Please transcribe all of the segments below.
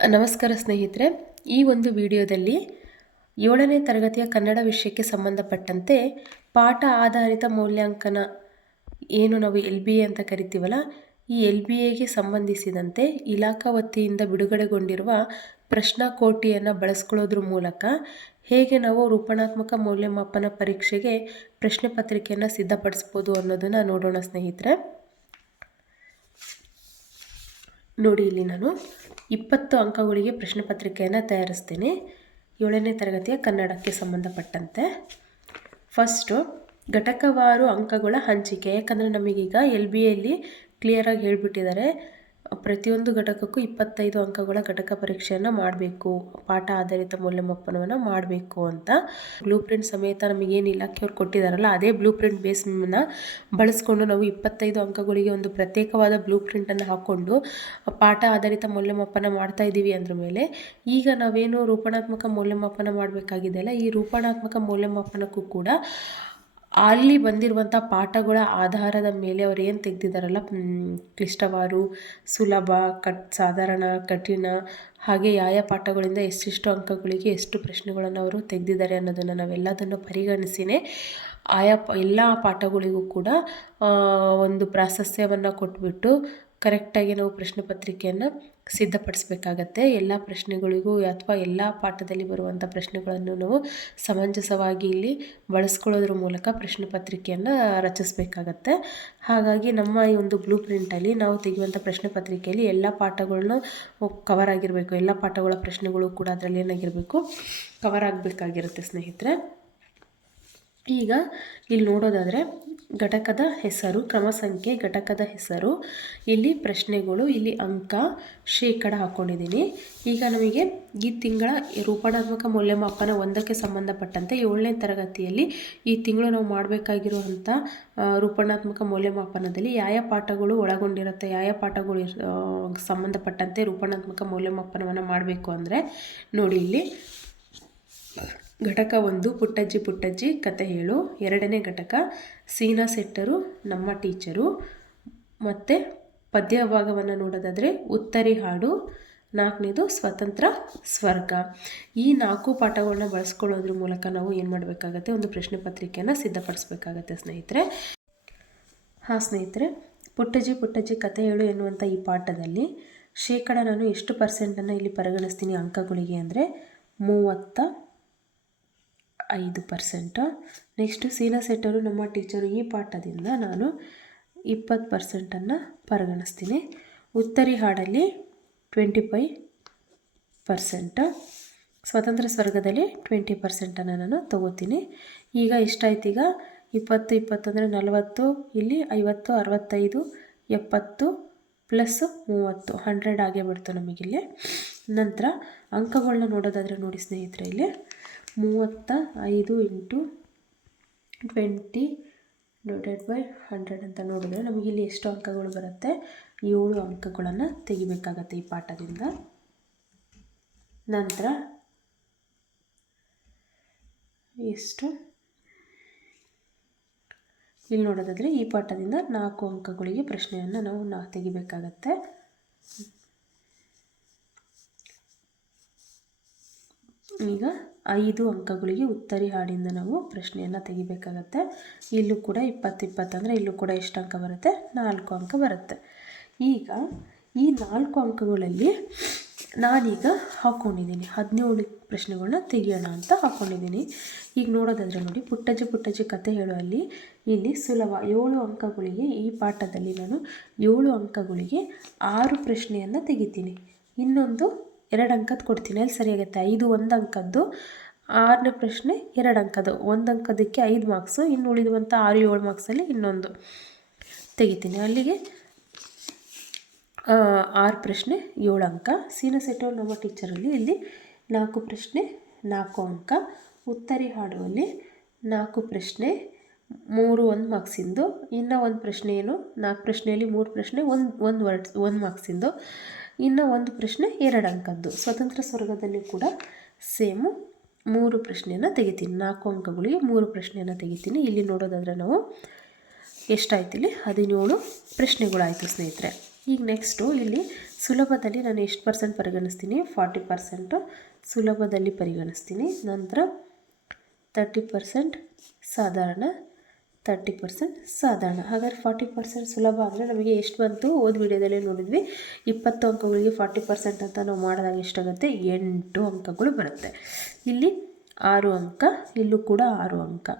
ನಮಸ್ಕಾರ ಸ್ನೇಹಿತರೆ, ಈ ಒಂದು ವಿಡಿಯೋದಲ್ಲಿ ಏಳನೇ ತರಗತಿಯ ಕನ್ನಡ ವಿಷಯಕ್ಕೆ ಸಂಬಂಧಪಟ್ಟಂತೆ ಪಾಠ ಆಧಾರಿತ ಮೌಲ್ಯಾಂಕನ ಏನು ನಾವು ಎಲ್ ಬಿ ಎ ಅಂತ ಕರಿತೀವಲ್ಲ, ಈ ಎಲ್ ಬಿ ಎಗೆ ಸಂಬಂಧಿಸಿದಂತೆ ಇಲಾಖಾ ವತಿಯಿಂದ ಬಿಡುಗಡೆಗೊಂಡಿರುವ ಪ್ರಶ್ನಾಕೋಟಿಯನ್ನು ಬಳಸ್ಕೊಳ್ಳೋದ್ರ ಮೂಲಕ ಹೇಗೆ ನಾವು ರೂಪಣಾತ್ಮಕ ಮೌಲ್ಯಮಾಪನ ಪರೀಕ್ಷೆಗೆ ಪ್ರಶ್ನೆ ಪತ್ರಿಕೆಯನ್ನು ಸಿದ್ಧಪಡಿಸ್ಬೋದು ಅನ್ನೋದನ್ನು ನೋಡೋಣ ಸ್ನೇಹಿತರೆ. ನೋಡಿ ಇಲ್ಲಿ ನಾನು. ಇಪ್ಪತ್ತು ಅಂಕಗಳಿಗೆ ಪ್ರಶ್ನೆ ಪತ್ರಿಕೆಯನ್ನು ತಯಾರಿಸ್ತೀನಿ. ಏಳನೇ ತರಗತಿಯ ಕನ್ನಡಕ್ಕೆ ಸಂಬಂಧಪಟ್ಟಂತೆ. ಫಸ್ಟು ಘಟಕವಾರು ಅಂಕಗಳ ಹಂಚಿಕೆ ಯಾಕಂದರೆ ನಮಗೀಗ ಎಲ್ ಬಿ ಎಲ್ಲಿ ಕ್ಲಿಯರಾಗಿ ಹೇಳಿಬಿಟ್ಟಿದ್ದಾರೆ. ಪ್ರತಿಯೊಂದು ಘಟಕಕ್ಕೂ ಇಪ್ಪತ್ತೈದು ಅಂಕಗಳ ಘಟಕ ಪರೀಕ್ಷೆಯನ್ನು ಮಾಡಬೇಕು. ಪಾಠ ಆಧಾರಿತ ಮೌಲ್ಯಮಾಪನವನ್ನು ಮಾಡಬೇಕು ಅಂತ. ಬ್ಲೂ ಪ್ರಿಂಟ್ ಸಮೇತ ನಮಗೇನು ಇಲಾಖೆಯವ್ರು ಕೊಟ್ಟಿದ್ದಾರಲ್ಲ ಅದೇ ಬ್ಲೂ ಪ್ರಿಂಟ್ ಬೇಸ್ನ ಬಳಸ್ಕೊಂಡು ನಾವು ಇಪ್ಪತ್ತೈದು ಅಂಕಗಳಿಗೆ ಒಂದು ಪ್ರತ್ಯೇಕವಾದ ಬ್ಲೂ ಪ್ರಿಂಟನ್ನು ಹಾಕ್ಕೊಂಡು ಪಾಠ ಆಧಾರಿತ ಮೌಲ್ಯಮಾಪನ ಮಾಡ್ತಾ ಇದ್ದೀವಿ ಅಂದ್ರ ಮೇಲೆ, ಈಗ ನಾವೇನು ರೂಪಣಾತ್ಮಕ ಮೌಲ್ಯಮಾಪನ ಮಾಡಬೇಕಾಗಿದೆಯಲ್ಲ, ಈ ರೂಪಣಾತ್ಮಕ ಮೌಲ್ಯಮಾಪನಕ್ಕೂ ಕೂಡ ಅಲ್ಲಿ ಬಂದಿರುವಂಥ ಪಾಠಗಳ ಆಧಾರದ ಮೇಲೆ ಅವ್ರು ಏನು ತೆಗೆದಿದ್ದಾರಲ್ಲ ಕ್ಲಿಷ್ಟವಾರು, ಸುಲಭ, ಕಟ್, ಸಾಧಾರಣ, ಕಠಿಣ, ಹಾಗೆ ಯಾವ ಪಾಠಗಳಿಂದ ಎಷ್ಟೆಷ್ಟು ಅಂಕಗಳಿಗೆ ಎಷ್ಟು ಪ್ರಶ್ನೆಗಳನ್ನು ಅವರು ತೆಗೆದಿದ್ದಾರೆ ಅನ್ನೋದನ್ನು ನಾವೆಲ್ಲದನ್ನು ಪರಿಗಣಿಸಿನೇ ಆಯಾ ಎಲ್ಲ ಪಾಠಗಳಿಗೂ ಕೂಡ ಒಂದು ಪ್ರಾಶಸ್ತ್ಯವನ್ನು ಕೊಟ್ಬಿಟ್ಟು ಕರೆಕ್ಟಾಗಿ ನಾವು ಪ್ರಶ್ನೆ ಪತ್ರಿಕೆಯನ್ನು ಸಿದ್ಧಪಡಿಸಬೇಕಾಗತ್ತೆ. ಎಲ್ಲ ಪ್ರಶ್ನೆಗಳಿಗೂ ಅಥವಾ ಎಲ್ಲ ಪಾಠದಲ್ಲಿ ಬರುವಂಥ ಪ್ರಶ್ನೆಗಳನ್ನು ನಾವು ಸಮಂಜಸವಾಗಿ ಇಲ್ಲಿ ಬಳಸ್ಕೊಳ್ಳೋದ್ರ ಮೂಲಕ ಪ್ರಶ್ನೆ ಪತ್ರಿಕೆಯನ್ನು ರಚಿಸಬೇಕಾಗತ್ತೆ. ಹಾಗಾಗಿ ನಮ್ಮ ಈ ಒಂದು ಬ್ಲೂ ಪ್ರಿಂಟಲ್ಲಿ ನಾವು ತೆಗೆಯುವಂಥ ಪ್ರಶ್ನೆ ಪತ್ರಿಕೆಯಲ್ಲಿ ಎಲ್ಲ ಪಾಠಗಳನ್ನ ಕವರ್ ಆಗಿರಬೇಕು. ಎಲ್ಲ ಪಾಠಗಳ ಪ್ರಶ್ನೆಗಳು ಕೂಡ ಅದರಲ್ಲಿ ಏನಾಗಿರಬೇಕು? ಕವರ್ ಆಗಬೇಕಾಗಿರುತ್ತೆ ಸ್ನೇಹಿತರೆ. ಈಗ ಇಲ್ಲಿ ನೋಡೋದಾದರೆ ಘಟಕದ ಹೆಸರು ಕ್ರಮ ಸಂಖ್ಯೆ ಘಟಕದ ಹೆಸರು, ಇಲ್ಲಿ ಪ್ರಶ್ನೆಗಳು, ಇಲ್ಲಿ ಅಂಕ, ಶೇಕಡ ಹಾಕ್ಕೊಂಡಿದ್ದೀನಿ ಈಗ ನಮಗೆ ಈ ತಿಂಗಳ ರೂಪಣಾತ್ಮಕ ಮೌಲ್ಯಮಾಪನ ಒಂದಕ್ಕೆ ಸಂಬಂಧಪಟ್ಟಂತೆ ಏಳನೇ ತರಗತಿಯಲ್ಲಿ ಈ ತಿಂಗಳು ನಾವು ಮಾಡಬೇಕಾಗಿರುವಂಥ ರೂಪಣಾತ್ಮಕ ಮೌಲ್ಯಮಾಪನದಲ್ಲಿ ಯಾವ ಪಾಠಗಳು ಒಳಗೊಂಡಿರುತ್ತೆ, ಯಾವ ಪಾಠಗಳು ಸಂಬಂಧಪಟ್ಟಂತೆ ರೂಪಣಾತ್ಮಕ ಮೌಲ್ಯಮಾಪನವನ್ನು ಮಾಡಬೇಕು ಅಂದರೆ ನೋಡಿ ಇಲ್ಲಿ. ಘಟಕ ಒಂದು, ಪುಟ್ಟಜ್ಜಿ ಪುಟ್ಟಜ್ಜಿ, ಕತೆ ಹೇಳು ಎರಡನೇ ಘಟಕ, ಸೀನಾ ಸೆಟ್ಟರು, ನಮ್ಮ ಟೀಚರು. ಮತ್ತು ಪದ್ಯ ಭಾಗವನ್ನು ನೋಡೋದಾದರೆ, ಉತ್ತರಿ ಹಾಡು, ನಾಲ್ಕನೇದು, ಸ್ವತಂತ್ರ ಸ್ವರ್ಗ. ಈ ನಾಲ್ಕು ಪಾಠಗಳನ್ನ ಬಳಸ್ಕೊಳ್ಳೋದ್ರ ಮೂಲಕ ನಾವು ಏನು ಮಾಡಬೇಕಾಗತ್ತೆ? ಒಂದು ಪ್ರಶ್ನೆ ಪತ್ರಿಕೆಯನ್ನು ಸಿದ್ಧಪಡಿಸಬೇಕಾಗತ್ತೆ, ಸ್ನೇಹಿತರೆ. ಹಾಂ, ಸ್ನೇಹಿತರೆ, ಪುಟ್ಟಜ್ಜಿ ಪುಟ್ಟಜ್ಜಿ, ಕತೆ ಹೇಳು ಎನ್ನುವಂಥ ಈ ಪಾಠದಲ್ಲಿ ಶೇಕಡ ನಾನು ಎಷ್ಟು ಪರ್ಸೆಂಟನ್ನು ಇಲ್ಲಿ ಪರಿಗಣಿಸ್ತೀನಿ ಅಂಕಗಳಿಗೆ ಅಂದರೆ, ಮೂವತ್ತ ಐದು ಪರ್ಸೆಂಟು. ನೆಕ್ಸ್ಟು ಸೀನಾ ಸೆಟ್ಟರು ನಮ್ಮ ಟೀಚರು ಈ ಪಾಠದಿಂದ ನಾನು ಇಪ್ಪತ್ತು ಪರ್ಸೆಂಟನ್ನು ಪರಿಗಣಿಸ್ತೀನಿ. ಉತ್ತರಿ ಹಾಡಲ್ಲಿ ಟ್ವೆಂಟಿ ಫೈ ಪರ್ಸೆಂಟು. ಸ್ವತಂತ್ರ ಸ್ವರ್ಗದಲ್ಲಿ ಟ್ವೆಂಟಿ ಪರ್ಸೆಂಟನ್ನು ನಾನು ತೊಗೋತೀನಿ. ಈಗ ಇಷ್ಟಾಯ್ತು ಈಗ? ಇಪ್ಪತ್ತು, ಇಪ್ಪತ್ತಂದರೆ ನಲವತ್ತು, ಇಲ್ಲಿ ಐವತ್ತು, ಅರವತ್ತೈದು, ಎಪ್ಪತ್ತು ಪ್ಲಸ್ ಮೂವತ್ತು. ಹಂಡ್ರೆಡ್ ಆಗೇ ಬಿಡ್ತು ನಮಗಿಲ್ಲಿ. ನಂತರ ಅಂಕಗಳನ್ನ ನೋಡೋದಾದರೆ ನೋಡಿ ಸ್ನೇಹಿತರೆ ಇಲ್ಲಿ. ಮೂವತ್ತ ಐದು into twenty divided by hundred ಅಂತ ನೋಡಿದ್ರೆ ನಮಗೆ ಇಲ್ಲಿ ಎಷ್ಟು ಅಂಕಗಳು ಬರುತ್ತೆ? ಏಳು ಅಂಕಗಳನ್ನು ತೆಗಿಬೇಕಾಗತ್ತೆ ಈ ಪಾಠದಿಂದ. ನಂತರ ಎಷ್ಟು? ಇಲ್ಲಿ ನೋಡೋದಾದರೆ ಈ ಪಾಠದಿಂದ ನಾಲ್ಕು ಅಂಕಗಳಿಗೆ ಪ್ರಶ್ನೆಯನ್ನು ನಾವು ನಾ ತೆಗಿಬೇಕಾಗತ್ತೆ. ಈಗ ಐದು ಅಂಕಗಳಿಗೆ ಉತ್ತರಿ ಹಾಡಿಂದ ನಾವು ಪ್ರಶ್ನೆಯನ್ನು ತೆಗಿಬೇಕಾಗತ್ತೆ. ಇಲ್ಲೂ ಕೂಡ ಇಪ್ಪತ್ತು ಇಪ್ಪತ್ತು ಅಂದರೆ ಇಲ್ಲೂ ಕೂಡ ಎಷ್ಟು ಅಂಕ ಬರುತ್ತೆ? ನಾಲ್ಕು ಅಂಕ ಬರುತ್ತೆ. ಈಗ ಈ ನಾಲ್ಕು ಅಂಕಗಳಲ್ಲಿ ನಾನೀಗ ಹಾಕ್ಕೊಂಡಿದ್ದೀನಿ ಹದಿನೇಳು ಪ್ರಶ್ನೆಗಳನ್ನ ತೆಗಿಯೋಣ ಅಂತ ಹಾಕ್ಕೊಂಡಿದ್ದೀನಿ ಈಗ ನೋಡೋದಾದರೆ ನೋಡಿ, ಪುಟ್ಟಜ್ಜಿ ಪುಟ್ಟಜ್ಜಿ ಕತೆ ಹೇಳುವಲ್ಲಿ ಇಲ್ಲಿ ಸುಲಭ. ಏಳು ಅಂಕಗಳಿಗೆ ಈ ಪಾಠದಲ್ಲಿ ನಾನು ಏಳು ಅಂಕಗಳಿಗೆ ಆರು ಪ್ರಶ್ನೆಯನ್ನು ತೆಗಿತೀನಿ. ಇನ್ನೊಂದು ಎರಡು ಅಂಕದ ಕೊಡ್ತೀನಿ. ಅಲ್ಲಿ ಸರಿಯಾಗುತ್ತೆ ಐದು ಒಂದು ಅಂಕದ್ದು, ಆರನೇ ಪ್ರಶ್ನೆ ಎರಡು ಅಂಕದ್ದು. ಒಂದು ಅಂಕದಕ್ಕೆ ಐದು ಮಾರ್ಕ್ಸು ಇನ್ನು ಉಳಿದುವಂಥ ಆರು ಏಳು ಮಾರ್ಕ್ಸಲ್ಲಿ ಇನ್ನೊಂದು ತೆಗಿತೀನಿ. ಅಲ್ಲಿಗೆ ಆರು ಪ್ರಶ್ನೆ ಏಳು ಅಂಕ. ಸೀನ ಸೆಟೋ ನಮ್ಮ ಟೀಚರಲ್ಲಿ ಇಲ್ಲಿ ನಾಲ್ಕು ಪ್ರಶ್ನೆ ನಾಲ್ಕು ಅಂಕ. ಉತ್ತರಿ ಹಾಡುವಲ್ಲಿ ನಾಲ್ಕು ಪ್ರಶ್ನೆ ಮೂರು ಒಂದು ಮಾರ್ಕ್ಸಿಂದು ಇನ್ನೂ ಒಂದು ಪ್ರಶ್ನೆ ಏನು? ನಾಲ್ಕು ಪ್ರಶ್ನೆಯಲ್ಲಿ ಮೂರು ಪ್ರಶ್ನೆ ಒಂದು ಒಂದು ವರ್ಡ್ಸ್ ಒಂದು ಮಾರ್ಕ್ಸಿಂದು ಇನ್ನು ಒಂದು ಪ್ರಶ್ನೆ ಎರಡು ಅಂಕದ್ದು. ಸ್ವತಂತ್ರ ಸ್ವರ್ಗದಲ್ಲಿ ಕೂಡ ಸೇಮು ಮೂರು ಪ್ರಶ್ನೆಯನ್ನು ತೆಗಿತೀನಿ. ನಾಲ್ಕು ಅಂಕಗಳಿಗೆ ಮೂರು ಪ್ರಶ್ನೆಯನ್ನು ತೆಗಿತೀನಿ. ಇಲ್ಲಿ ನೋಡೋದಾದರೆ ನಾವು ಎಷ್ಟಾಯ್ತು ಇಲ್ಲಿ? ಹದಿನೇಳು ಪ್ರಶ್ನೆಗಳಾಯಿತು ಸ್ನೇಹಿತರೆ. ಈಗ ನೆಕ್ಸ್ಟು ಇಲ್ಲಿ ಸುಲಭದಲ್ಲಿ ನಾನು ಎಷ್ಟು ಪರ್ಸೆಂಟ್ ಪರಿಗಣಿಸ್ತೀನಿ? ಫಾರ್ಟಿ ಪರ್ಸೆಂಟು ಸುಲಭದಲ್ಲಿ ಪರಿಗಣಿಸ್ತೀನಿ. ನಂತರ ತರ್ಟಿ ಪರ್ಸೆಂಟ್ ಸಾಧಾರಣ ತರ್ಟಿ ಪರ್ಸೆಂಟ್ ಸಾಧಾರಣ. ಹಾಗಾದ್ರೆ ಫಾರ್ಟಿ ಪರ್ಸೆಂಟ್ ಸುಲಭ ಅಂದರೆ ನಮಗೆ ಎಷ್ಟು ಬಂತು? ಓದ್ ವಿಡಿಯೋದಲ್ಲೇ ನೋಡಿದ್ವಿ, ಇಪ್ಪತ್ತು ಅಂಕಗಳಿಗೆ ಫಾರ್ಟಿ ಪರ್ಸೆಂಟ್ ಅಂತ ನಾವು ಮಾಡಿದಾಗ ಎಷ್ಟಾಗುತ್ತೆ? ಎಂಟು ಅಂಕಗಳು ಬರುತ್ತೆ. ಇಲ್ಲಿ ಆರು ಅಂಕ, ಇಲ್ಲೂ ಕೂಡ ಆರು ಅಂಕ.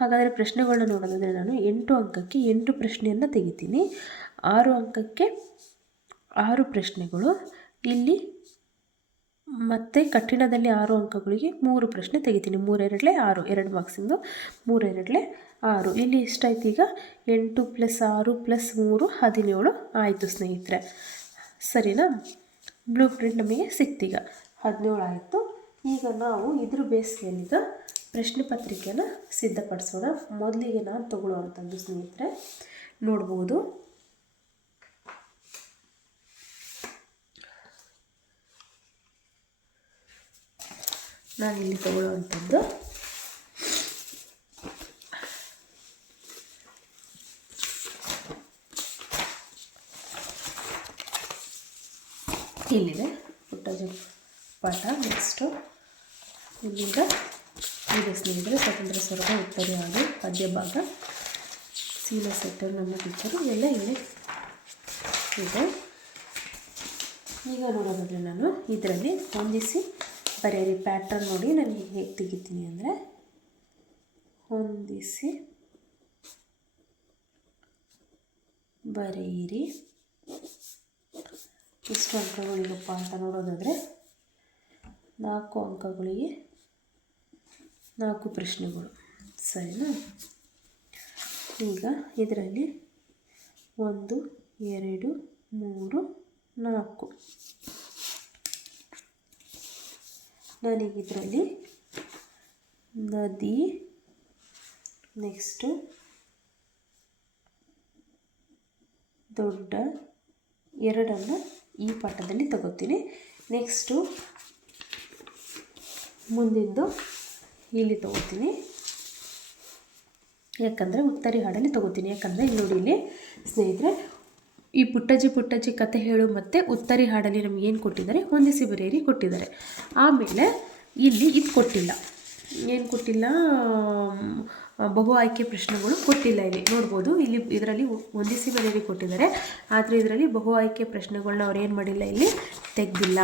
ಹಾಗಾದರೆ ಪ್ರಶ್ನೆಗಳನ್ನ ನೋಡೋದಾದರೆ ನಾನು ಎಂಟು ಅಂಕಕ್ಕೆ ಎಂಟು ಪ್ರಶ್ನೆಯನ್ನು ತೆಗಿತೀನಿ. ಆರು ಅಂಕಕ್ಕೆ ಆರು ಪ್ರಶ್ನೆಗಳು, ಇಲ್ಲಿ ಮತ್ತು ಕಠಿಣದಲ್ಲಿ ಆರು ಅಂಕಗಳಿಗೆ ಮೂರು ಪ್ರಶ್ನೆ ತೆಗಿತೀನಿ. ಮೂರೆರಡಲೆ ಆರು, ಎರಡು ಮಾರ್ಕ್ಸಿಂದು ಮೂರೆರಡಲೆ ಆರು. ಇಲ್ಲಿ ಎಷ್ಟಾಯ್ತು ಈಗ? ಎಂಟು ಪ್ಲಸ್ ಆರು ಪ್ಲಸ್ ಮೂರು, ಹದಿನೇಳು ಆಯಿತು ಸ್ನೇಹಿತರೆ. ಸರಿನಾ? ಬ್ಲೂ ಪ್ರಿಂಟ್ ನಮಗೆ ಸಿಕ್ತೀಗ. ಹದಿನೇಳು ಆಯಿತು. ಈಗ ನಾವು ಇದ್ರ ಬೇಸ್ಗೆಲ್ಲೀಗ ಪ್ರಶ್ನೆ ಪತ್ರಿಕೆಯನ್ನು ಸಿದ್ಧಪಡಿಸೋಣ. ಮೊದಲಿಗೆ ನಾನು ತಗೊಳ್ಳುವಂಥದ್ದು ಸ್ನೇಹಿತರೆ, ನೋಡ್ಬೋದು. ನಾನಿಲ್ಲಿ ತಗೊಳ್ಳುವಂಥದ್ದು. ಇಲ್ಲಿದೆ ಪುಟ್ಟಜ ಪಾಠ ನೆಕ್ಸ್ಟು ಇಲ್ಲಿಂದ ಇದೆ ಸ್ನೇಹಿತರೆ ಸ್ವತಂತ್ರ ಸ್ವರ್ಗ ಉತ್ತರಿ ಆಗಿ ಪದ್ಯ ಭಾಗ, ಸೀಲ ಸೆಟ್ಟರ್ ನನ್ನ ಟೀಚರು ಎಲ್ಲ ಇಲ್ಲಿ ಇದೆ. ಈಗ ನೋಡೋದಾದರೆ ನಾನು ಇದರಲ್ಲಿ ಹೊಂದಿಸಿ ಬರೆಯಿರಿ ಪ್ಯಾಟರ್ನ್ ನೋಡಿ ನಾನು ಹೇಗೆ ತೆಗಿತೀನಿ ಅಂದರೆ ಹೊಂದಿಸಿ ಬರೆಯಿರಿ. ಎಷ್ಟು ಅಂಕಗಳಿಗಪ್ಪ ಅಂತ ನೋಡೋದಾದರೆ ನಾಲ್ಕು ಅಂಕಗಳಿಗೆ ನಾಲ್ಕು ಪ್ರಶ್ನೆಗಳು. ಸರಿನಾ? ಈಗ ಇದರಲ್ಲಿ ಒಂದು, ಎರಡು, ಮೂರು, ನಾಲ್ಕು. ನಾನೀಗ ಇದರಲ್ಲಿ ನದಿ ನೆಕ್ಸ್ಟು ದೊಡ್ಡ ಎರಡನ್ನು ಈ ಪಾಠದಲ್ಲಿ ತಗೋತೀನಿ. ನೆಕ್ಸ್ಟು ಮುಂದಿಂದು ಇಲ್ಲಿ ತಗೋತೀನಿ. ಯಾಕಂದರೆ ಉತ್ತರಿ ಹಾಡಲ್ಲಿ ತಗೋತೀನಿ. ಯಾಕಂದರೆ ಇಲ್ಲಿ ನೋಡಿ ಇಲ್ಲಿ ಸ್ನೇಹಿತರೆ ಈ ಪುಟ್ಟಜ್ಜಿ ಪುಟ್ಟಜ್ಜಿ ಕತೆ ಹೇಳು ಮತ್ತು ಉತ್ತರಿ ಹಾಡಲ್ಲಿ ನಮಗೆ ಏನು ಕೊಟ್ಟಿದ್ದಾರೆ ಹೊಂದಿಸಿ ಬರೆಯಿರಿ ಕೊಟ್ಟಿದ್ದಾರೆ. ಆಮೇಲೆ ಇಲ್ಲಿ ಇದು ಕೊಟ್ಟಿಲ್ಲ. ಏನು ಕೊಟ್ಟಿಲ್ಲ? ಬಹು ಆಯ್ಕೆ ಪ್ರಶ್ನೆಗಳು ಕೊಟ್ಟಿಲ್ಲ ಇಲ್ಲಿ. ನೋಡ್ಬೋದು, ಇಲ್ಲಿ ಇದರಲ್ಲಿ ಹೊಂದಿಸಿ ಬರೆಯಿರಿ ಕೊಟ್ಟಿದ್ದಾರೆ. ಆದರೆ ಇದರಲ್ಲಿ ಬಹು ಆಯ್ಕೆ ಪ್ರಶ್ನೆಗಳನ್ನ ಅವ್ರು ಏನು ಮಾಡಿಲ್ಲ ಇಲ್ಲಿ? ತೆಗೆದಿಲ್ಲ.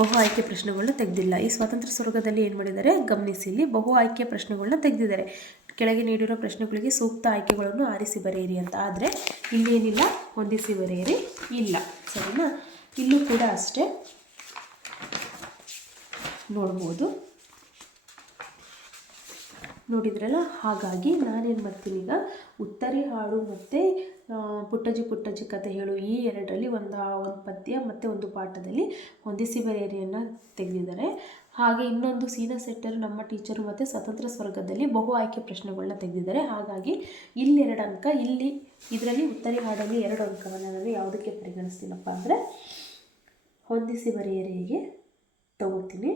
ಬಹು ಆಯ್ಕೆ ಪ್ರಶ್ನೆಗಳನ್ನ ತೆಗೆದಿಲ್ಲ. ಈ ಸ್ವಾತಂತ್ರ್ಯ ಸ್ವರ್ಗದಲ್ಲಿ ಏನು ಮಾಡಿದ್ದಾರೆ? ಗಮನಿಸಿ ಇಲ್ಲಿ ಬಹು ಆಯ್ಕೆ ಪ್ರಶ್ನೆಗಳನ್ನ ತೆಗೆದಿದ್ದಾರೆ. ಕೆಳಗೆ ನೀಡಿರೋ ಪ್ರಶ್ನೆಗಳಿಗೆ ಸೂಕ್ತ ಆಯ್ಕೆಗಳನ್ನು ಆರಿಸಿ ಬರೆಯಿರಿ ಅಂತ. ಆದರೆ ಇಲ್ಲಿ ಏನಿಲ್ಲ. ಹೊಂದಿಸಿ ಬರೆಯಿರಿ ಇಲ್ಲ. ಸರಿನಾ? ಇಲ್ಲೂ ಕೂಡ ಅಷ್ಟೇ. ನೋಡ್ಬೋದು. ನೋಡಿದ್ರಲ್ಲ? ಹಾಗಾಗಿ ನಾನೇನು ಮಾಡ್ತೀನಿ ಈಗ? ಉತ್ತರಿ ಹಾಡು ಮತ್ತು ಪುಟ್ಟಜಿ ಪುಟ್ಟಜಿ ಕತೆ ಹೇಳು ಈ ಎರಡರಲ್ಲಿ ಒಂದು ಒಂದು ಪದ್ಯ ಮತ್ತು ಒಂದು ಪಾಠದಲ್ಲಿ ಹೊಂದಿಸಿ ಬರೆಯರಿಯನ್ನು ತೆಗೆದಿದ್ದಾರೆ. ಹಾಗೆ ಇನ್ನೊಂದು ಸೀನಾ ಸೆಟ್ಟರು ನಮ್ಮ ಟೀಚರು ಮತ್ತು ಸ್ವತಂತ್ರ ಸ್ವರ್ಗದಲ್ಲಿ ಬಹು ಆಯ್ಕೆ ಪ್ರಶ್ನೆಗಳನ್ನ ತೆಗೆದಿದ್ದಾರೆ. ಹಾಗಾಗಿ ಇಲ್ಲಿ ಎರಡು ಅಂಕ, ಇಲ್ಲಿ ಇದರಲ್ಲಿ ಉತ್ತರಿ ಹಾಡಲ್ಲಿ ಎರಡು ಅಂಕವನ್ನು ನಾವು ಯಾವುದಕ್ಕೆ ಪರಿಗಣಿಸ್ತೀನಪ್ಪ ಅಂದರೆ ಹೊಂದಿಸಿ ಬರೆಯರಿಗೆ ತಗೋತೀನಿ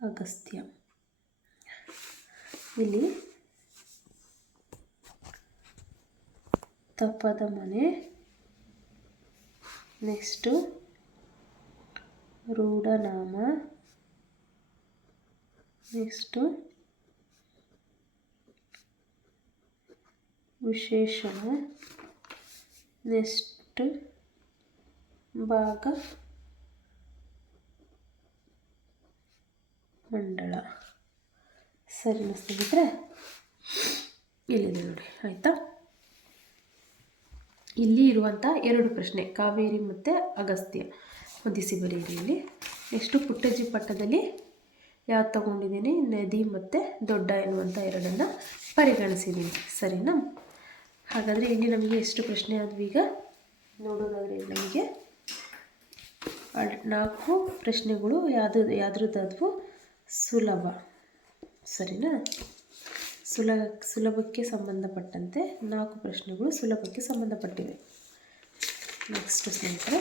ಅಗಸ್ತ್ಯ. ಇಲ್ಲಿ ತಪ್ಪದ ಮನೆ, ನೆಕ್ಸ್ಟು ರೂಢನಾಮ ನೆಕ್ಸ್ಟು ವಿಶೇಷಣ? ನೆಕ್ಸ್ಟ್ ಭಾಗ ಮಂಡಳ. ಸರಿ ಸ್ನೇಹಿತರೆ, ಇಲ್ಲಿದೆ ನೋಡಿ, ಆಯಿತಾ? ಇಲ್ಲಿ ಇರುವಂಥ ಎರಡು ಪ್ರಶ್ನೆ, ಕಾವೇರಿ ಮತ್ತು ಅಗಸ್ತ್ಯ. ಹೊಂದಿಸಿ ಬರೆಯಿರಿ ಇಲ್ಲಿ. ನೆಕ್ಸ್ಟು ಪುಟ್ಟಜ್ಜಿ ಪಟ್ಟದಲ್ಲಿ ಯಾವ್ದು ತಗೊಂಡಿದ್ದೀನಿ? ನದಿ ಮತ್ತು ದೊಡ್ಡ ಎನ್ನುವಂಥ ಎರಡನ್ನು ಪರಿಗಣಿಸಿದ್ದೀನಿ ಸರಿನಾ? ಹಾಗಾದರೆ ಇಲ್ಲಿ ನಮಗೆ ಎಷ್ಟು ಪ್ರಶ್ನೆ ಆದ್ವಿ ಈಗ? ನೋಡೋದಾದರೆ ನಮಗೆ ನಾಲ್ಕು ಪ್ರಶ್ನೆಗಳು ಯಾವುದು ಯಾವ್ದ್ರದ್ದಾದ್ವು? ಸುಲಭ. ಸರಿನಾ? ಸುಲ ಸುಲಭಕ್ಕೆ ಸಂಬಂಧಪಟ್ಟಂತೆ ನಾಲ್ಕು ಪ್ರಶ್ನೆಗಳು ಸುಲಭಕ್ಕೆ ಸಂಬಂಧಪಟ್ಟಿವೆ. ನೆಕ್ಸ್ಟ್ ಸ್ನೇಹಿತರೆ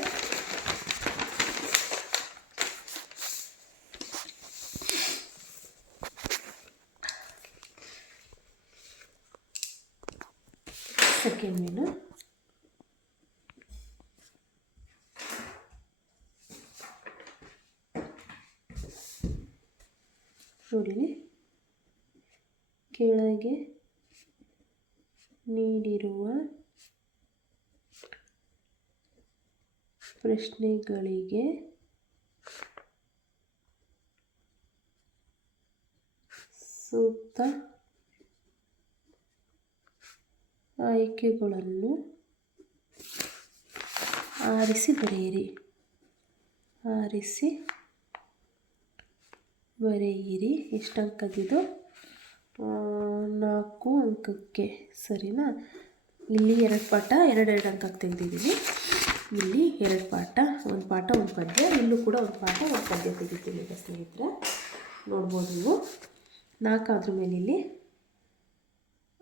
ನೋಡಿ ಕೆಳಗೆ ನೀಡಿರುವ ಪ್ರಶ್ನೆಗಳಿಗೆ ಸೂಕ್ತ ಆಯ್ಕೆಗಳನ್ನು ಆರಿಸಿ ಬರೆಯಿರಿ. ಆರಿಸಿ ಬರೆಯಿರಿ ಎಷ್ಟು ಅಂಕದಿದು ನಾಲ್ಕು ಅಂಕಕ್ಕೆ, ಸರಿನಾ? ಇಲ್ಲಿ ಎರಡು ಪಾಠ ಎರಡೆರಡು ಅಂಕಕ್ಕೆ ತೆಗೆದಿದ್ದೀನಿ ಇಲ್ಲಿ ಎರಡು ಪಾಠ, ಒಂದು ಪಾಠ, ಒಂದು ಪದ್ಯ. ಇಲ್ಲೂ ಕೂಡ ಒಂದು ಪಾಠ, ಒಂದು ಪದ್ಯ ತೆಗಿತೀನಿ ಈಗ ಸ್ನೇಹಿತರೆ. ನೋಡ್ಬೋದು ನೀವು. ನಾಲ್ಕು ಅದ್ರ ಮೇಲೆ ಇಲ್ಲಿ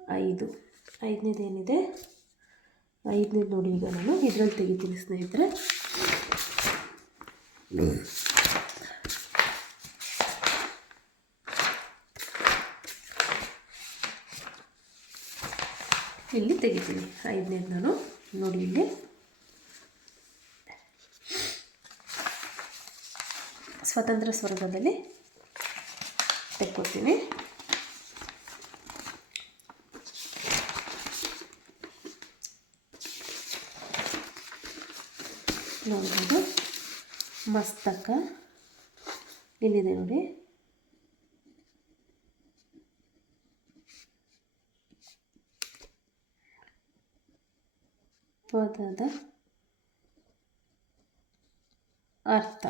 ಐದು. ಐದನೇದು ಏನಿದೆ? ಐದನೇದು ನೋಡಿ ಈಗ ನಾನು. ಇದರಲ್ಲಿ ತೆಗಿತೀನಿ ಸ್ನೇಹಿತರೆ. ಇಲ್ಲಿ ತೆಗಿತೀನಿ. ಐದನೇದು ನಾನು. ನೋಡಿ ಇಲ್ಲಿ. ಸ್ವತಂತ್ರ ಸ್ವರ್ಗದಲ್ಲಿ ತೆಕ್ಕೊತೀನಿ ನೋಡ್ಬೋದು. ಮಸ್ತಕ ಇಲ್ಲಿದೆ ನೋಡಿ. ಪದದ ಅರ್ಥ.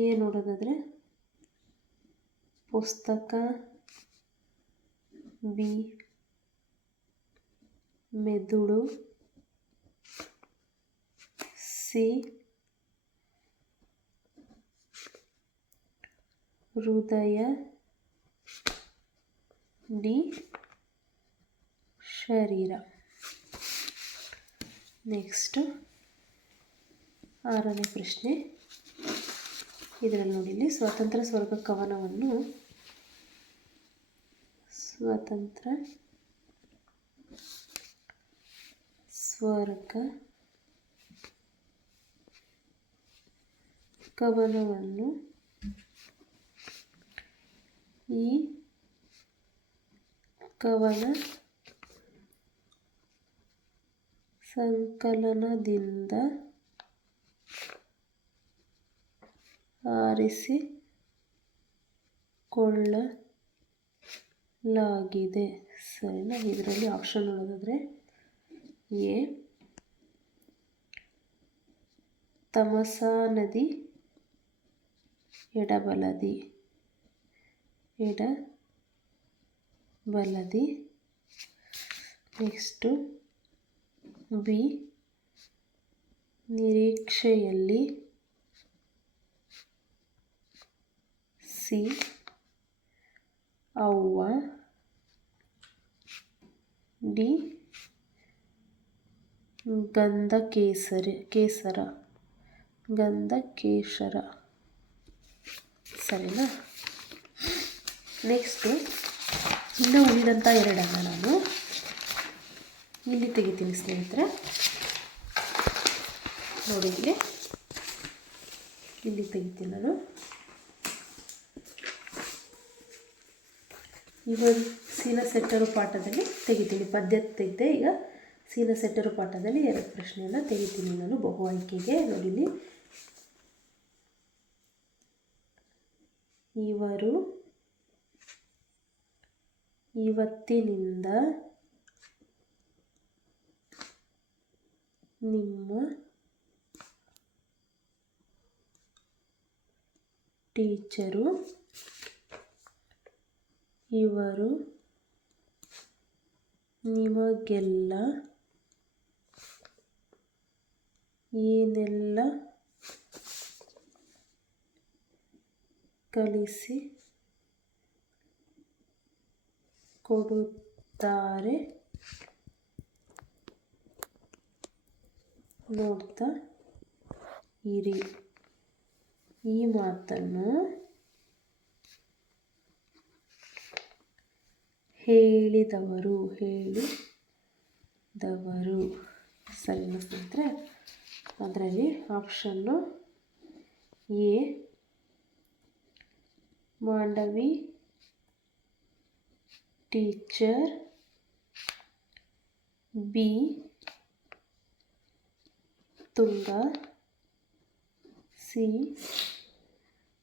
ಏನು ನೋಡೋದಾದರೆ ಪುಸ್ತಕ ಬಿ ಮೆದುಳು ಸಿ ಹೃದಯ ಡಿ ಶರೀರ. ನೆಕ್ಸ್ಟು ಆರನೇ ಪ್ರಶ್ನೆ. ಇದರಲ್ಲಿ ನೋಡಿ, ಇಲ್ಲಿ ಸ್ವತಂತ್ರ ಸ್ವರ್ಗ ಕವನವನ್ನು ಸ್ವತಂತ್ರ ಸ್ವರ್ಗ ಕವನವನ್ನು ಈ ಕವನ ಸಂಕಲನದಿಂದ ಆರಿಸಿಕೊಳ್ಳಲಾಗಿದೆ. ಸರಿನಾ? ಇದರಲ್ಲಿ ಆಪ್ಷನ್ ನೋಡೋದಾದರೆ ಎ. ತಮಸಾ ನದಿ ಎಡಬಲದಿ. ಎಡ ಬಲದಿ ನೆಕ್ಸ್ಟು ಬಿ ನಿರೀಕ್ಷೆಯಲ್ಲಿ ಸಿ. ಅವ್ವ. ಡಿ. ಗಂಧ ಕೇಸರಿ. ಕೇಸರ ಗಂಧ ಕೇಸರ ಸರಿನಾ? ನೆಕ್ಸ್ಟು ಇನ್ನೂ ಉಳಿದಂಥ ಎರಡನ್ನು ನಾನು ಇಲ್ಲಿ ತೆಗಿತೀನಿ ಸ್ನೇಹಿತರೆ. ನೋಡಿ ಇಲ್ಲಿ. ಇಲ್ಲಿ ತೆಗಿತೀನಿ ನಾನು. ಇವಾಗ ಸೀನ ಸೆಟ್ಟರು ಪಾಠದಲ್ಲಿ ತೆಗಿತೀನಿ. ಪದ್ಯ ತೆಗೆದೆ ಈಗ. ಸೀನ ಸೆಟ್ಟರು ಪಾಠದಲ್ಲಿ ಎರಡು ಪ್ರಶ್ನೆಯನ್ನು ತೆಗಿತೀನಿ ನಾನು ಬಹು ಆಯ್ಕೆಗೆ. ನೋಡಿ ಇಲ್ಲಿ. ಇವರು ಇವತ್ತಿನಿಂದ ನಿಮ್ಮ ಟೀಚರು ಇವರು ನಿಮಗೆಲ್ಲ ಏನೆಲ್ಲ ಕಲಿಸಿ ಕೊಡುತ್ತಾರೆ? ನೋಡ್ತಾ ಇರಿ. ಈ ಮಾತನ್ನು ಹೇಳಿದವರು ಹೇಳಿದವರು. ಸರಿ ಸ್ನೇಹಿತರೆ ಅದರಲ್ಲಿ option A. Mandavi teacher. B. Tunga C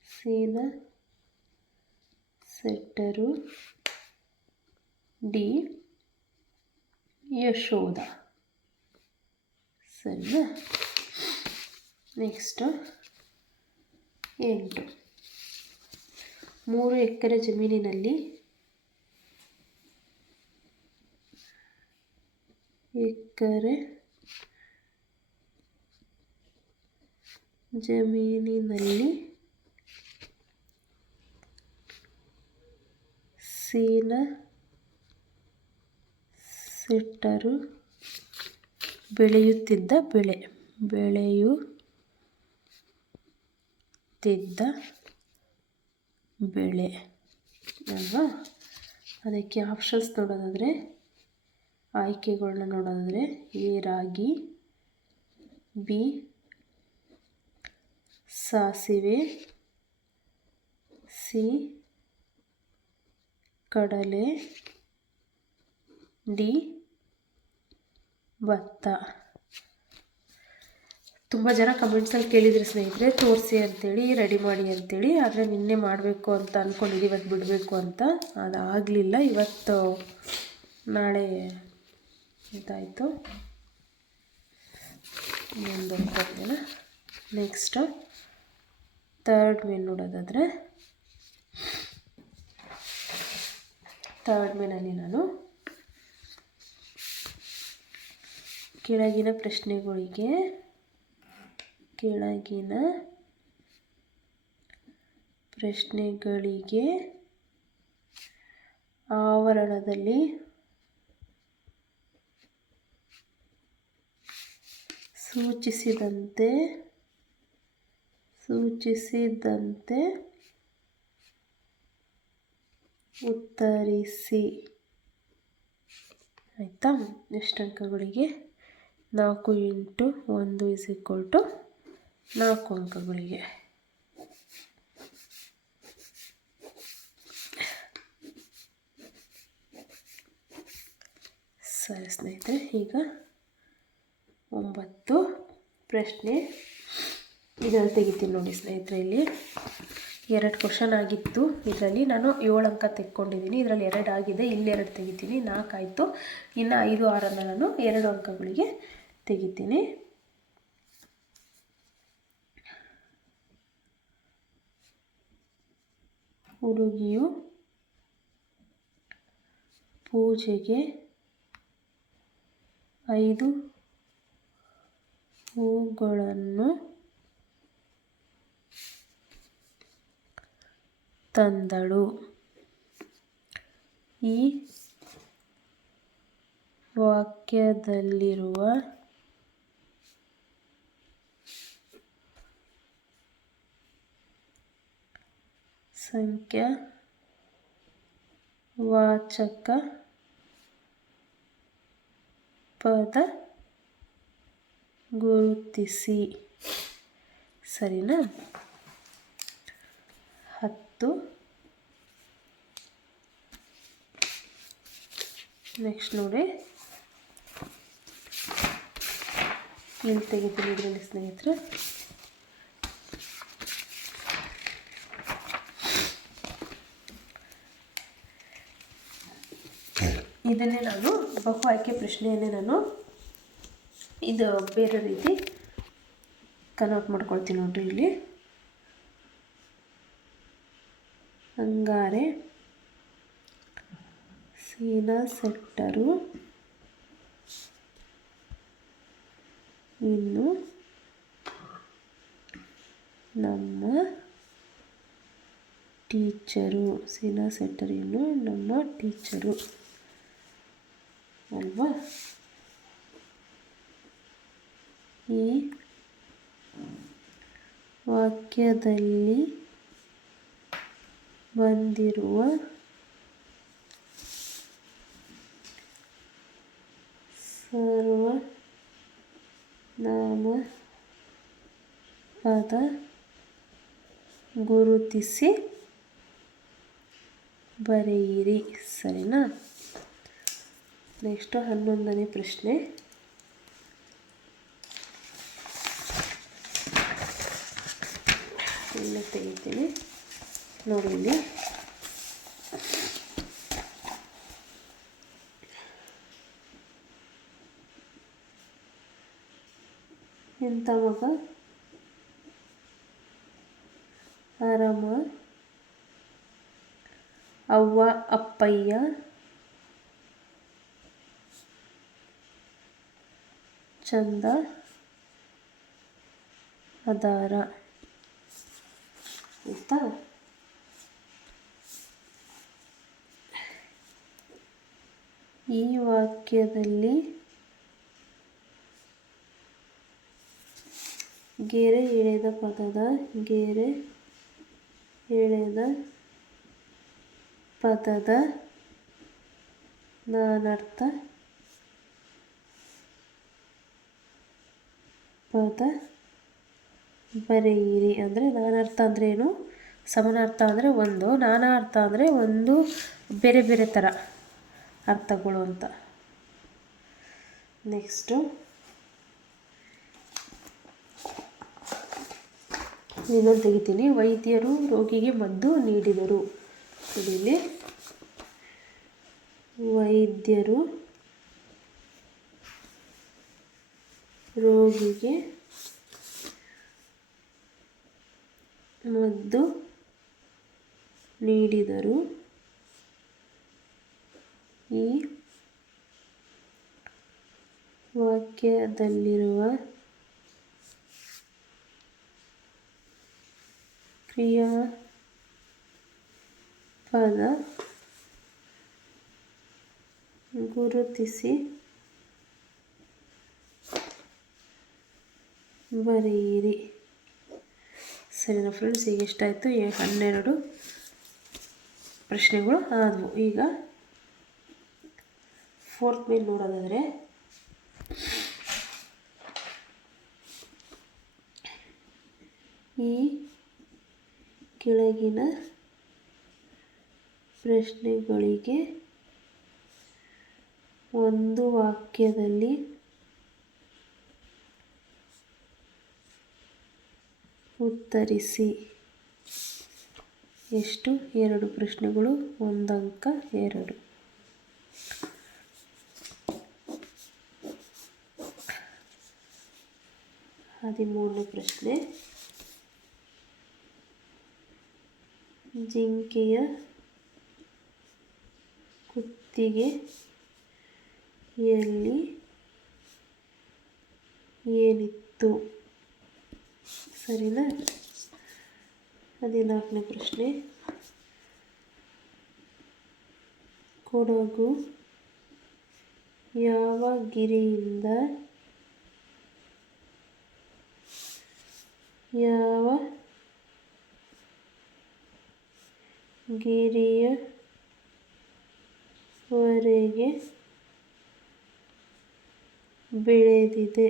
Seena Settaru D Yashodha. ಸರಿನಾ? ನೆಕ್ಸ್ಟು ಎಂಟು. ಮೂರು ಎಕರೆ ಜಮೀನಿನಲ್ಲಿ ಎಕರೆ ಜಮೀನಿನಲ್ಲಿ ಸೀನ ಸೆಟ್ಟರು ಬೆಳೆಯುತ್ತಿದ್ದ ಬೆಳೆ ಬೆಳೆಯುತ್ತಿದ್ದ ಬೆಳೆ ಅಲ್ವಾ? ಅದಕ್ಕೆ ಆಪ್ಷನ್ಸ್ ನೋಡೋದಾದರೆ ಆಯ್ಕೆಗಳನ್ನ ನೋಡೋದಾದರೆ, ಎ, ರಾಗಿ, ಬಿ ಸಾಸಿವೆ, ಸಿ, ಕಡಲೆ, ಡಿ, ಭತ್ತ. ತುಂಬ ಜನ ಕಮೆಂಟ್ಸಲ್ಲಿ ಕೇಳಿದ್ರೆ ಸ್ನೇಹಿತರೆ, ತೋರಿಸಿ ಅಂತೇಳಿ ರೆಡಿ ಮಾಡಿ ಅಂತೇಳಿ, ಆದರೆ ನಿನ್ನೆ ಮಾಡಬೇಕು ಅಂತ ಅಂದ್ಕೊಂಡಿದ್ದು ಇವತ್ತು ಬಿಡಬೇಕು ಅಂತ. ಅದು ಆಗಲಿಲ್ಲ ಇವತ್ತು ನಾಳೆ ಇದಾಯಿತು. ಮುಂದೆ ನೆಕ್ಸ್ಟು ತರ್ಡ್ ಮೇನ್ ನೋಡೋದಾದರೆ ಥರ್ಡ್ ಮೇನಲ್ಲಿ ನಾನು ಕೆಳಗಿನ ಪ್ರಶ್ನೆಗಳಿಗೆ ಕೆಳಗಿನ ಪ್ರಶ್ನೆಗಳಿಗೆ ಆವರಣದಲ್ಲಿ ಸೂಚಿಸಿದಂತೆ ಸೂಚಿಸಿದಂತೆ ಉತ್ತರಿಸಿ. ಆಯಿತಾ? ಎಷ್ಟು ಅಂಕಗಳಿಗೆ ನಾಲ್ಕು ಇಂಟು ಒಂದು ಇಸ್ ಈಕ್ವಲ್ ಟು ನಾಲ್ಕು ಅಂಕಗಳಿಗೆ. ಸರಿ ಸ್ನೇಹಿತರೆ, ಈಗ ಒಂಬತ್ತು ಪ್ರಶ್ನೆ ಇದನ್ನು ತೆಗಿತೀನಿ ನೋಡಿ ಸ್ನೇಹಿತರೆ, ಇಲ್ಲಿ ಎರಡು ಕ್ವಶನ್ ಆಗಿತ್ತು. ಇದರಲ್ಲಿ ನಾನು ಏಳು ಅಂಕ ತೆಕ್ಕೊಂಡಿದ್ದೀನಿ. ಇದರಲ್ಲಿ ಎರಡು ಆಗಿದೆ. ಇಲ್ಲಿ ಎರಡು ತೆಗಿತೀನಿ. ನಾಲ್ಕು ಆಯಿತು. ಇನ್ನು ಐದು, ಆರನ್ನು ನಾನು ಎರಡು ಅಂಕಗಳಿಗೆ ತೆಗಿತೀನಿ. ಹುಡುಗಿಯು ಪೂಜೆಗೆ ಐದು ಹೂಗಳನ್ನು ತಂದಳು. ಈ ವಾಕ್ಯದಲ್ಲಿರುವ ಸಂಖ್ಯಾ ವಾಚಕ ಪದ ಗುರುತಿಸಿ. ಸರಿನಾ? ನೆಕ್ಸ್ಟ್ ನೋಡಿ. ಇಲ್ಲಿ ತೆಗಿತೀನಿ ಇದರಲ್ಲಿ ಸ್ನೇಹಿತರೆ. ಇದನ್ನೇ ನಾನು ಬಹು ಆಯ್ಕೆ ಪ್ರಶ್ನೆಯನ್ನೇ ನಾನು ಇದು ಬೇರೆ ರೀತಿ ಕನ್ವರ್ಟ್ ಮಾಡ್ಕೊಳ್ತೀನಿ ನೋಡ್ರಿ ಇಲ್ಲಿ. ಹಂಗಾರೆ ಸೀನಾ ಸೆಟ್ಟರು. ಇನ್ನು ನಮ್ಮ ಟೀಚರು ಸೀನಾ ಸೆಟ್ಟರ್ ಇನ್ನು ನಮ್ಮ ಟೀಚರು ಅಲ್ವಾ? ಈ ವಾಕ್ಯದಲ್ಲಿ ಬಂದಿರುವ ಸರ್ವ ನಾಮ ಪದ ಗುರುತಿಸಿ ಬರೆಯಿರಿ. ಸರಿನಾ? ನೆಕ್ಸ್ಟು ಹನ್ನೊಂದನೇ ಪ್ರಶ್ನೆ. ಇಲ್ಲೇ ತೆಗಿತೀನಿ. ನೋಡಿ ಇಲ್ಲಿ. ಎಂಥ ಮಗ? ಆರಾಮ ಅವ್ವ ಅಪ್ಪಯ್ಯ. ಚಂದ. ಅದಾರ. ಆಯಿತಾ ಈ ವಾಕ್ಯದಲ್ಲಿ ಗೆರೆ ಎಳೆದ ಪದದ ಗೆರೆ ಎಳೆದ ಪದದ ನಾನರ್ಥ ಪದ ಬರೆಯಿರಿ. ಅಂದರೆ ನಾನರ್ಥ ಅಂದ್ರೇನು ಸಮಾನಾರ್ಥ ಅಂದರೆ ಒಂದು ನಾನಾ ಅರ್ಥ ಅಂದರೆ ಒಂದು, ಬೇರೆ ಬೇರೆ ಥರ ಅರ್ಥಗಳು ಅಂತ. ನೆಕ್ಸ್ಟು ಇನ್ನೊಂದು ತೆಗಿತೀನಿ. ವೈದ್ಯರು ರೋಗಿಗೆ ಮದ್ದು ನೀಡಿದರು. ಇಲ್ಲಿ ವೈದ್ಯರು ರೋಗಿಗೆ ಮದ್ದು ನೀಡಿದರು. ಈ ವಾಕ್ಯದಲ್ಲಿರುವ ಕ್ರಿಯಾಪದ ಗುರುತಿಸಿ ಬರೆಯಿರಿ. ಸರಿನಾ ಫ್ರೆಂಡ್ಸ್ ಈಗ ಎಷ್ಟಾಯಿತು? ಹನ್ನೆರಡು ಪ್ರಶ್ನೆಗಳು ಆದವು. ಈಗ ಫೋರ್ತ್ ಮೇಲೆ ನೋಡೋದಾದರೆ. ಈ ಕೆಳಗಿನ ಪ್ರಶ್ನೆಗಳಿಗೆ ಒಂದು ವಾಕ್ಯದಲ್ಲಿ ಉತ್ತರಿಸಿ. ಎಷ್ಟು? ಎರಡು ಪ್ರಶ್ನೆಗಳು, ಒಂದು ಅಂಕ, ಎರಡು. ಹದಿಮೂರನೇ ಪ್ರಶ್ನೆ. ಜಿಂಕೆಯ ಕುತ್ತಿಗೆ ಎಲ್ಲಿ ಏನಿತ್ತು? ಸರಿನಾ? ಹದಿನಾಲ್ಕನೇ ಪ್ರಶ್ನೆ. ಕೊಡಗು ಯಾವ ಗಿರಿಯಿಂದ ಯಾವ ಗಿರಿಯವರೆಗೆ ಬೆಳೆದಿದೆ?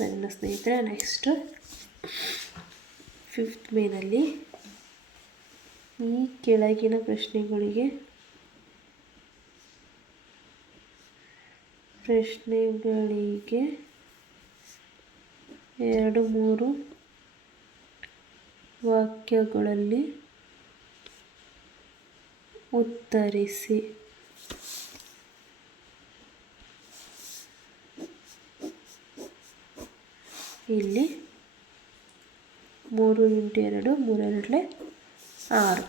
ನನ್ನ ಸ್ನೇಹಿತರೆ ನೆಕ್ಸ್ಟ್ ಫಿಫ್ತ್ ಮೇನಲ್ಲಿ ಈ ಕೆಳಗಿನ ಪ್ರಶ್ನೆಗಳಿಗೆ ಪ್ರಶ್ನೆಗಳಿಗೆ ಎರಡು ಮೂರು ವಾಕ್ಯಗಳಲ್ಲಿ ಉತ್ತರಿಸಿ. ಇಲ್ಲಿ ಮೂರು ಇಂಟು ಎರಡು ಮೂರೆರಡಲೆ ಆರು.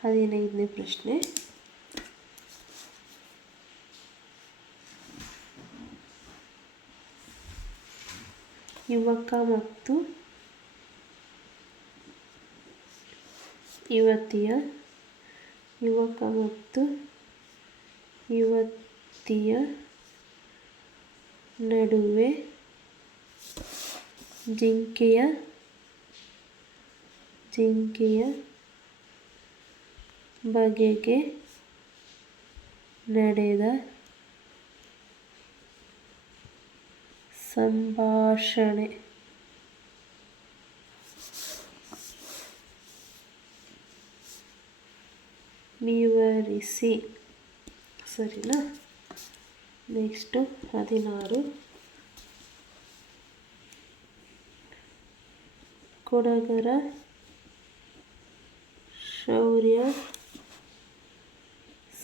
ಹದಿನೈದನೇ ಪ್ರಶ್ನೆ. ಯುವಕ ಮತ್ತು ಯುವತಿಯ ಯುವಕ ಮತ್ತು ಯುವತಿಯ ನಡುವೆ ಜಿಂಕೆಯ ಜಿಂಕೆಯ ಬಗೆಗೆ ನಡೆದ ಸಂಭಾಷಣೆ. ವಿವರಿಸಿ. ಸರಿನಾ? ನೆಕ್ಸ್ಟು ಹದಿನಾರು. ಕೊಡಗರ ಶೌರ್ಯ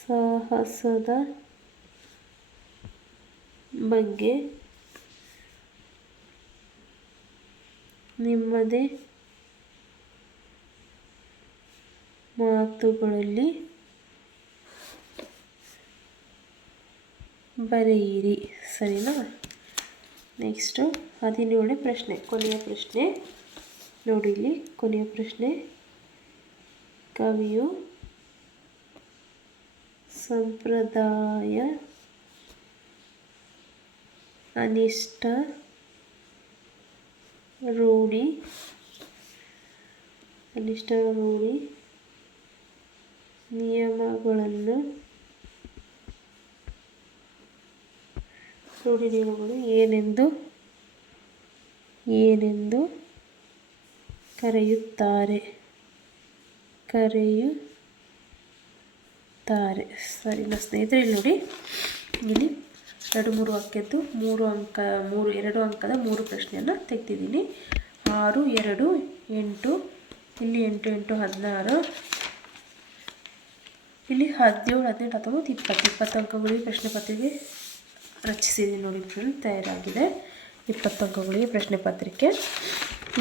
ಸಾಹಸದ ಬಗ್ಗೆ ನಿಮ್ಮದೇ ಮಾತುಗಳಲ್ಲಿ ಬರೆಯಿರಿ. ಸರಿನಾ? ನೆಕ್ಸ್ಟು ಹದಿನೇಳನೇ ಪ್ರಶ್ನೆ, ಕೊನೆಯ ಪ್ರಶ್ನೆ. ನೋಡಿ ಇಲ್ಲಿ, ಕೊನೆಯ ಪ್ರಶ್ನೆ. ಕವಿಯು ಸಂಪ್ರದಾಯ ಅನಿಷ್ಟ ರೂಢಿ. ಕನಿಷ್ಠ ರೂಢಿ ನಿಯಮಗಳನ್ನು. ರೂಢಿ ನಿಯಮಗಳು ಏನೆಂದು? ಏನೆಂದು ಕರೆಯುತ್ತಾರೆ. ಕರೆಯುತ್ತಾರೆ. ಸರಿ ಸ್ನೇಹಿತರೆ ನೋಡಿ. ಇಲ್ಲಿ ಎರಡು ಮೂರು ವಾಕ್ಯದ್ದು ಮೂರು ಅಂಕ, ಮೂರು, ಎರಡು ಅಂಕದ ಮೂರು ಪ್ರಶ್ನೆಯನ್ನು ತೆಗ್ದಿದ್ದೀನಿ. ಆರು, ಎರಡು, ಎಂಟು, ಇಲ್ಲಿ ಎಂಟು ಎಂಟು, ಹದಿನಾರು, ಇಲ್ಲಿ ಹದಿನೇಳು, ಹದಿನೆಂಟು, ಹತ್ತೊಂಬತ್ತು, ಇಪ್ಪತ್ತು ಇಪ್ಪತ್ತು ಅಂಕಗಳಿಗೆ ಪ್ರಶ್ನೆ ಪತ್ರಿಕೆ ರಚಿಸಿದ್ದೀನಿ ನೋಡಿ ಫ್ರೆಂಡ್, ತಯಾರಾಗಿದೆ. ಇಪ್ಪತ್ತು ಅಂಕಗಳಿಗೆ ಪ್ರಶ್ನೆ ಪತ್ರಿಕೆ.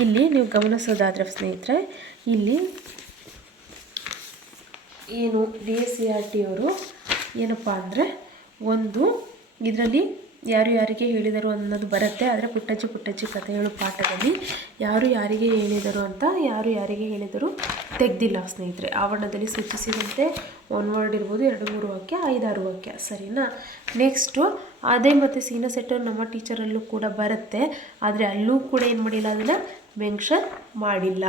ಇಲ್ಲಿ ನೀವು ಗಮನಿಸೋದಾದ್ರೆ ಸ್ನೇಹಿತರೆ, ಇಲ್ಲಿ ಏನು D S C R T ಅವರು ಏನಪ್ಪ ಅಂದರೆ ಒಂದು ಇದರಲ್ಲಿ ಯಾರು ಯಾರಿಗೆ ಹೇಳಿದರು ಅನ್ನೋದು ಬರುತ್ತೆ. ಆದರೆ ಪುಟ್ಟಜ್ಜಿ ಪುಟ್ಟಜ್ಜಿ ಕಥೆ ಹೇಳು ಪಾಠದಲ್ಲಿ ಯಾರು ಯಾರಿಗೆ ಹೇಳಿದರು ಅಂತ ಯಾರು ಯಾರಿಗೆ ಹೇಳಿದರು ತೆಗ್ದಿಲ್ಲ ಸ್ನೇಹಿತರೆ. ಆವರಣದಲ್ಲಿ ಸೂಚಿಸಿದಂತೆ ಒನ್ ವರ್ಡ್ ಇರ್ಬೋದು, ಎರಡು ಮೂರು ವಾಕ್ಯ, ಐದಾರು ವಾಕ್ಯ. ಸರಿನಾ? ನೆಕ್ಸ್ಟು ಅದೇ ಮತ್ತು ಸೀನ ಸೆಟ್ಟರ್ ನಮ್ಮ ಟೀಚರಲ್ಲೂ ಕೂಡ ಬರುತ್ತೆ. ಆದರೆ ಅಲ್ಲೂ ಕೂಡ ಏನು ಮಾಡಿಲ್ಲ ಅದನ್ನು ಮೆನ್ಷನ್ ಮಾಡಿಲ್ಲ.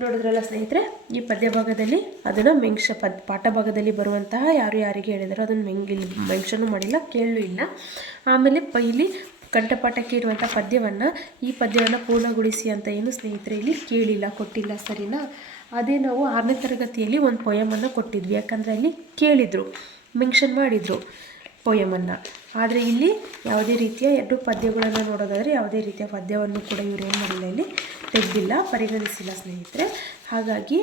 ನೋಡಿದ್ರಲ್ಲ ಸ್ನೇಹಿತರೆ, ಈ ಪದ್ಯ ಭಾಗದಲ್ಲಿ ಅದನ್ನು ಮೆಂಕ್ಷ ಪದ್, ಪಾಠ ಭಾಗದಲ್ಲಿ ಬರುವಂತಹ ಯಾರು ಯಾರಿಗೆ ಹೇಳಿದಾರೋ ಅದನ್ನು ಮೆಂಗ್, ಇಲ್ಲಿ ಮೆನ್ಷನ್ನು ಮಾಡಿಲ್ಲ, ಕೇಳಲು ಇಲ್ಲ. ಆಮೇಲೆ ಪೈಲಿ ಕಂಠಪಾಠಕ್ಕೆ ಇರುವಂಥ ಪದ್ಯವನ್ನು, ಈ ಪದ್ಯವನ್ನು ಪೂರ್ಣಗೊಳಿಸಿ ಅಂತ ಏನು ಸ್ನೇಹಿತರೆ ಇಲ್ಲಿ ಕೇಳಿಲ್ಲ, ಕೊಟ್ಟಿಲ್ಲ, ಸರಿನಾ? ಅದೇ ನಾವು ಆರನೇ ತರಗತಿಯಲ್ಲಿ ಒಂದು ಪೊಯಮನ್ನು ಕೊಟ್ಟಿದ್ವಿ, ಯಾಕಂದರೆ ಅಲ್ಲಿ ಕೇಳಿದರು ಮೆನ್ಷನ್ ಮಾಡಿದರು ಪೊಯಮನ್ನು ಆದರೆ ಇಲ್ಲಿ ಯಾವುದೇ ರೀತಿಯ ಎರಡು ಪದ್ಯಗಳನ್ನು ನೋಡೋದಾದರೆ ಯಾವುದೇ ರೀತಿಯ ಪದ್ಯವನ್ನು ಕೂಡ ಇವರು ಏನು ಮಾಡಿಲ್ಲ ಇಲ್ಲಿ. ತೆಗೆದಿಲ್ಲ, ಪರಿಗಣಿಸಿಲ್ಲ ಸ್ನೇಹಿತರೆ. ಹಾಗಾಗಿ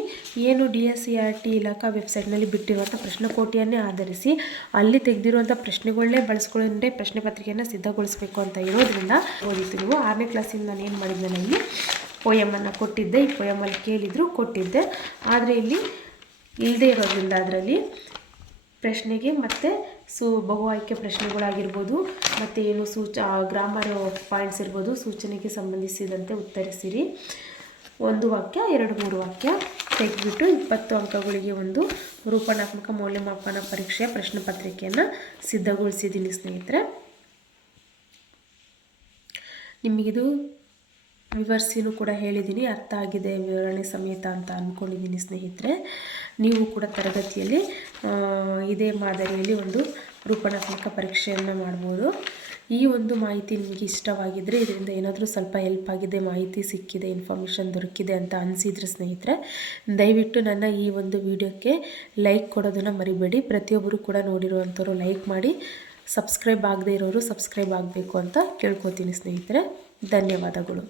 ಏನು D S C R T ಇಲಾಖಾ ವೆಬ್ಸೈಟ್ನಲ್ಲಿ ಬಿಟ್ಟಿರುವಂಥ ಪ್ರಶ್ನೆಕೋಟಿಯನ್ನೇ ಆಧರಿಸಿ ಅಲ್ಲಿ ತೆಗೆದಿರುವಂಥ ಪ್ರಶ್ನೆಗಳನ್ನೇ ಬಳಸ್ಕೊಂಡೇ ಪ್ರಶ್ನೆ ಪತ್ರಿಕೆಯನ್ನು ಸಿದ್ಧಗೊಳಿಸಬೇಕು ಅಂತ ಇರೋದ್ರಿಂದ ಓದಿತ್ತು ನೀವು ಆರನೇ ಕ್ಲಾಸಿಂದ ನಾನು ಏನು ಮಾಡಿದ್ದೆ ಇಲ್ಲಿ ಪೊಯಮನ್ನು ಕೊಟ್ಟಿದ್ದೆ. ಈ ಪೊಯಮಲ್ಲಿ ಕೇಳಿದ್ರು ಕೊಟ್ಟಿದ್ದೆ. ಆದರೆ ಇಲ್ಲಿ ಇಲ್ಲದೆ ಇರೋದ್ರಿಂದ ಅದರಲ್ಲಿ ಪ್ರಶ್ನೆಗೆ ಮತ್ತು ಸು, ಬಹು ಆಯ್ಕೆ ಪ್ರಶ್ನೆಗಳಾಗಿರ್ಬೋದು, ಮತ್ತು ಏನು ಸೂಚ ಗ್ರಾಮರ್ ಪಾಯಿಂಟ್ಸ್ ಇರ್ಬೋದು, ಸೂಚನೆಗೆ ಸಂಬಂಧಿಸಿದಂತೆ ಉತ್ತರಿಸಿರಿ. ಒಂದು ವಾಕ್ಯ, ಎರಡು, ಮೂರು ವಾಕ್ಯ ತೆಗೆದುಬಿಟ್ಟು ಇಪ್ಪತ್ತು ಅಂಕಗಳಿಗೆ ಒಂದು ರೂಪಣಾತ್ಮಕ ಮೌಲ್ಯಮಾಪನ ಪರೀಕ್ಷೆಯ ಪ್ರಶ್ನೆ ಪತ್ರಿಕೆಯನ್ನು ಸಿದ್ಧಗೊಳಿಸಿದ್ದೀನಿ ಸ್ನೇಹಿತರೆ. ನಿಮಗಿದು ವಿವರಿಸಿನೂ ಕೂಡ ಹೇಳಿದ್ದೀನಿ ಅರ್ಥ ಆಗಿದೆ, ವಿವರಣೆ ಸಮೇತ ಅಂತ ಅಂದ್ಕೊಂಡಿದ್ದೀನಿ ಸ್ನೇಹಿತರೆ. ನೀವು ಕೂಡ ತರಗತಿಯಲ್ಲಿ ಇದೇ ಮಾದರಿಯಲ್ಲಿ ಒಂದು ರೂಪಣಾತ್ಮಕ ಪರೀಕ್ಷೆಯನ್ನು ಮಾಡ್ಬೋದು. ಈ ಒಂದು ಮಾಹಿತಿ ನಿಮಗೆ ಇಷ್ಟವಾಗಿದ್ದರೆ ಇದರಿಂದ ಏನಾದರೂ ಸ್ವಲ್ಪ ಹೆಲ್ಪ್ ಆಗಿದೆ, ಮಾಹಿತಿ ಸಿಕ್ಕಿದೆ ಇನ್ಫಾರ್ಮೇಷನ್ ದೊರಕಿದೆ ಅಂತ ಅನಿಸಿದ್ರೆ ಸ್ನೇಹಿತರೆ, ದಯವಿಟ್ಟು ನನ್ನ ಈ ಒಂದು ವಿಡಿಯೋಕ್ಕೆ ಲೈಕ್ ಕೊಡೋದನ್ನು ಮರಿಬೇಡಿ. ಪ್ರತಿಯೊಬ್ಬರು ಕೂಡ ನೋಡಿರುವಂಥವ್ರು ಲೈಕ್ ಮಾಡಿ ಸಬ್ಸ್ಕ್ರೈಬ್ ಆಗದೇ ಇರೋರು ಸಬ್ಸ್ಕ್ರೈಬ್ ಆಗಬೇಕು ಅಂತ ಕೇಳ್ಕೊತೀನಿ ಸ್ನೇಹಿತರೆ. ಧನ್ಯವಾದಗಳು.